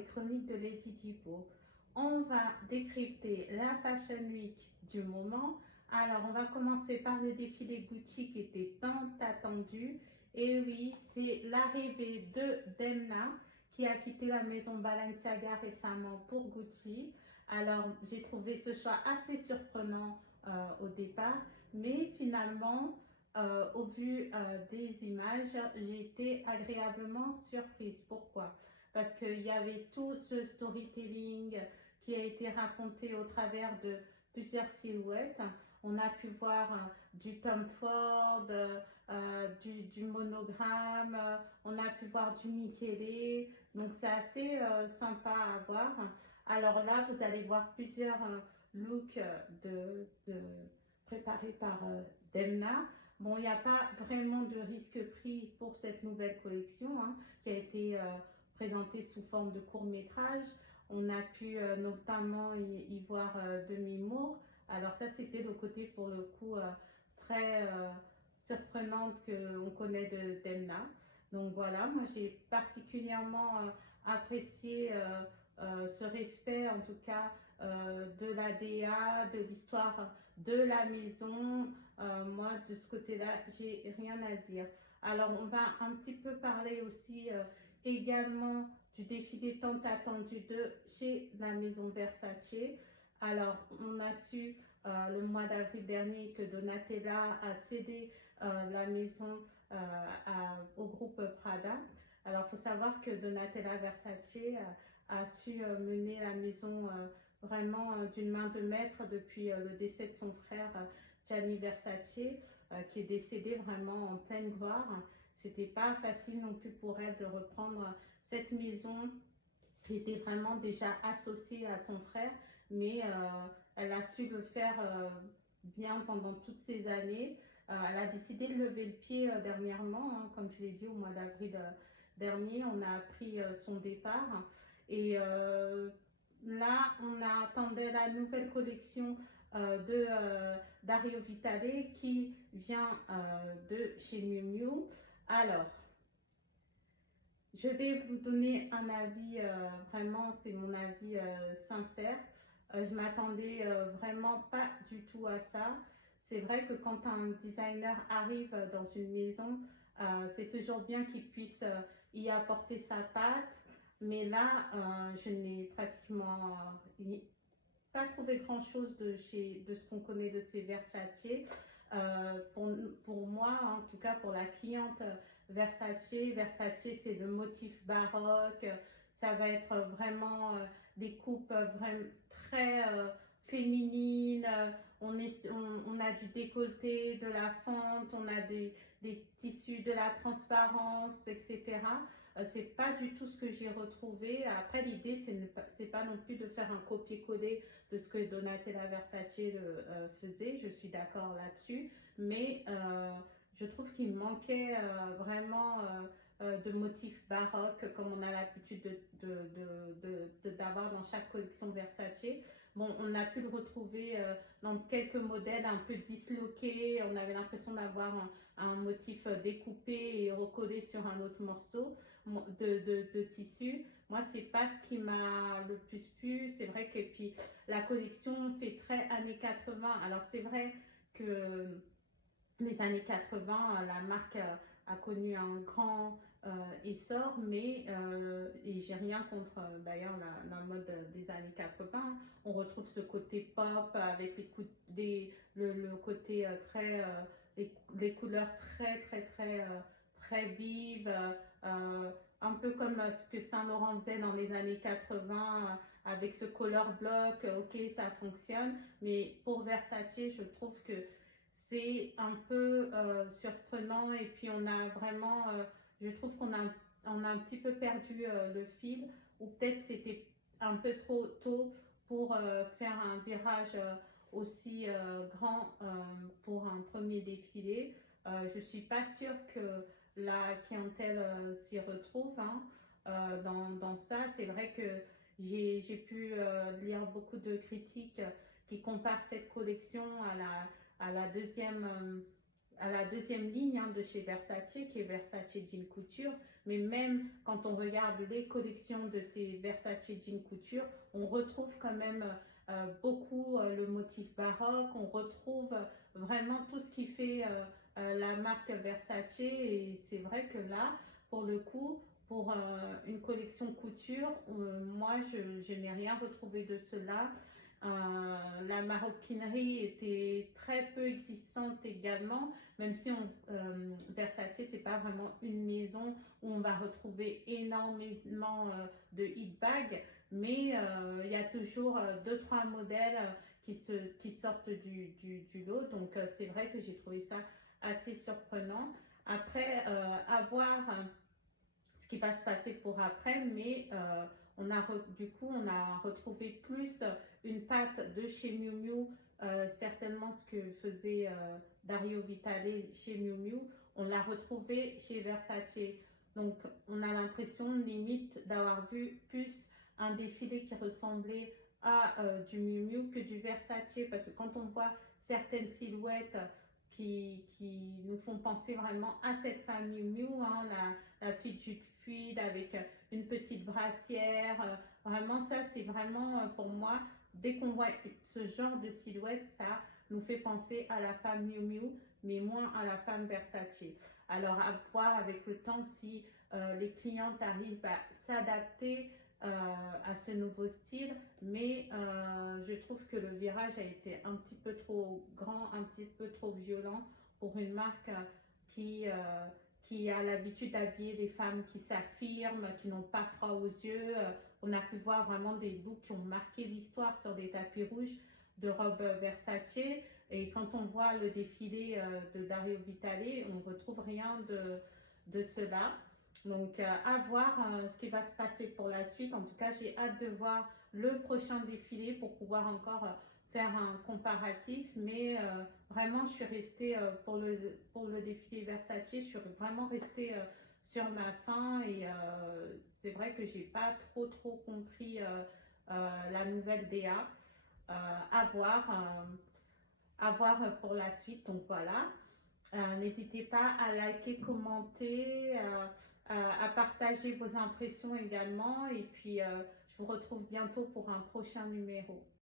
les chroniques de Lady Djibo. On va décrypter la Fashion Week du moment. Alors, on va commencer par le défilé Gucci qui était tant attendu. Et oui, c'est l'arrivée de Demna qui a quitté la maison Balenciaga récemment pour Gucci. Alors, j'ai trouvé ce choix assez surprenant au départ, mais finalement, au vu des images, j'ai été agréablement surprise. Pourquoi? Parce qu'il y avait tout ce storytelling qui a été raconté au travers de plusieurs silhouettes. On a pu voir du Tom Ford, du monogramme, on a pu voir du Michele, donc c'est assez sympa à voir. Alors là, vous allez voir plusieurs looks préparés par Demna. Bon, il n'y a pas vraiment de risque pris pour cette nouvelle collection qui a été présentée sous forme de court-métrage. On a pu notamment y voir Demi Moore. Alors ça, c'était le côté pour le coup très surprenante qu'on connaît de Demna. Donc voilà, moi j'ai particulièrement apprécié ce respect en tout cas de la DA, de l'histoire de la maison. Moi de ce côté-là, j'ai rien à dire. Alors on va un petit peu parler aussi également du défilé tant attendu de chez la maison Versace. Alors on a su le mois d'avril dernier que Donatella a cédé la maison au groupe Prada. Alors, il faut savoir que Donatella Versace a su mener la maison vraiment d'une main de maître depuis le décès de son frère Gianni Versace, qui est décédé vraiment en pleine gloire. C'était pas facile non plus pour elle de reprendre cette maison qui était vraiment déjà associée à son frère, mais elle a su le faire bien pendant toutes ces années. Elle a décidé de lever le pied dernièrement, comme je l'ai dit au mois d'avril dernier, on a appris son départ. Et là, on attendait la nouvelle collection de Dario Vitale qui vient de chez Miu Miu. Alors, je vais vous donner un avis, vraiment, c'est mon avis sincère. Je m'attendais vraiment pas du tout à ça. C'est vrai que quand un designer arrive dans une maison, c'est toujours bien qu'il puisse y apporter sa patte. Mais là, je n'ai pratiquement pas trouvé grand-chose de ce qu'on connaît de ces Versace. Pour moi, en tout cas pour la cliente Versace, c'est le motif baroque. Ça va être vraiment des coupes vraiment très féminines. On a du décolleté, de la fente, on a des tissus, de la transparence, etc. C'est pas du tout ce que j'ai retrouvé. Après, l'idée, c'est pas non plus de faire un copier-coller de ce que Donatella Versace faisait. Je suis d'accord là-dessus. Mais je trouve qu'il manquait vraiment de motifs baroques comme on a l'habitude d'avoir dans chaque collection Versace. Bon, on a pu le retrouver dans quelques modèles un peu disloqués. On avait l'impression d'avoir un motif découpé et recollé sur un autre morceau de tissu. Moi, c'est pas ce qui m'a le plus plu. C'est vrai que puis la collection fait très années 80. Alors, c'est vrai que les années 80, la marque a connu un grand essor, mais et j'ai rien contre d'ailleurs la mode des années 80. On retrouve ce côté pop avec le côté très les couleurs très vives, un peu comme ce que Saint Laurent faisait dans les années 80 avec ce color block. Ok, ça fonctionne, mais pour Versace, je trouve que c'est un peu surprenant et puis on a vraiment, je trouve on a un petit peu perdu le fil ou peut-être c'était un peu trop tôt pour faire un virage aussi grand pour un premier défilé. Je ne suis pas sûre que la clientèle s'y retrouve dans ça. C'est vrai que j'ai pu lire beaucoup de critiques qui comparent cette collection à la deuxième à la deuxième ligne de chez Versace, qui est Versace Jean Couture. Mais même quand on regarde les collections de ces Versace Jean Couture, on retrouve quand même beaucoup le motif baroque, on retrouve vraiment tout ce qui fait la marque Versace. Et c'est vrai que là, pour le coup, pour une collection couture, moi, je n'ai rien retrouvé de cela. La maroquinerie était très peu existante également, même si Versace, c'est pas vraiment une maison où on va retrouver énormément de hit bags, mais il y a toujours deux, trois modèles qui sortent du lot. Donc c'est vrai que j'ai trouvé ça assez surprenant. Après, à voir ce qui va se passer pour après, mais du coup, on a retrouvé plus une patte de chez Miu Miu, certainement ce que faisait Dario Vitale chez Miu Miu, on l'a retrouvé chez Versace. Donc, on a l'impression limite d'avoir vu plus un défilé qui ressemblait à du Miu Miu que du Versace, parce que quand on voit certaines silhouettes qui nous font penser vraiment à cette femme Miu Miu, la petite jupe fluide avec une petite brassière. Vraiment, ça, c'est vraiment pour moi, dès qu'on voit ce genre de silhouette, ça nous fait penser à la femme Miu Miu, mais moins à la femme Versace. Alors, à voir avec le temps si les clientes arrivent à s'adapter à ce nouveau style, mais je trouve que le virage a été un petit peu trop grand, un petit peu trop violent pour une marque qui, euh, qui a l'habitude d'habiller des femmes qui s'affirment, qui n'ont pas froid aux yeux. On a pu voir vraiment des looks qui ont marqué l'histoire sur des tapis rouges de robes Versace. Et quand on voit le défilé de Dario Vitale, on ne retrouve rien de cela. Donc, à voir ce qui va se passer pour la suite. En tout cas, j'ai hâte de voir le prochain défilé pour pouvoir encore faire un comparatif. Mais vraiment, je suis restée pour le défilé Versace, je suis vraiment restée sur ma faim. Et c'est vrai que j'ai pas trop compris la nouvelle DA. À voir pour la suite. Donc voilà. N'hésitez pas à liker, commenter, à partager vos impressions également. Et puis, je vous retrouve bientôt pour un prochain numéro.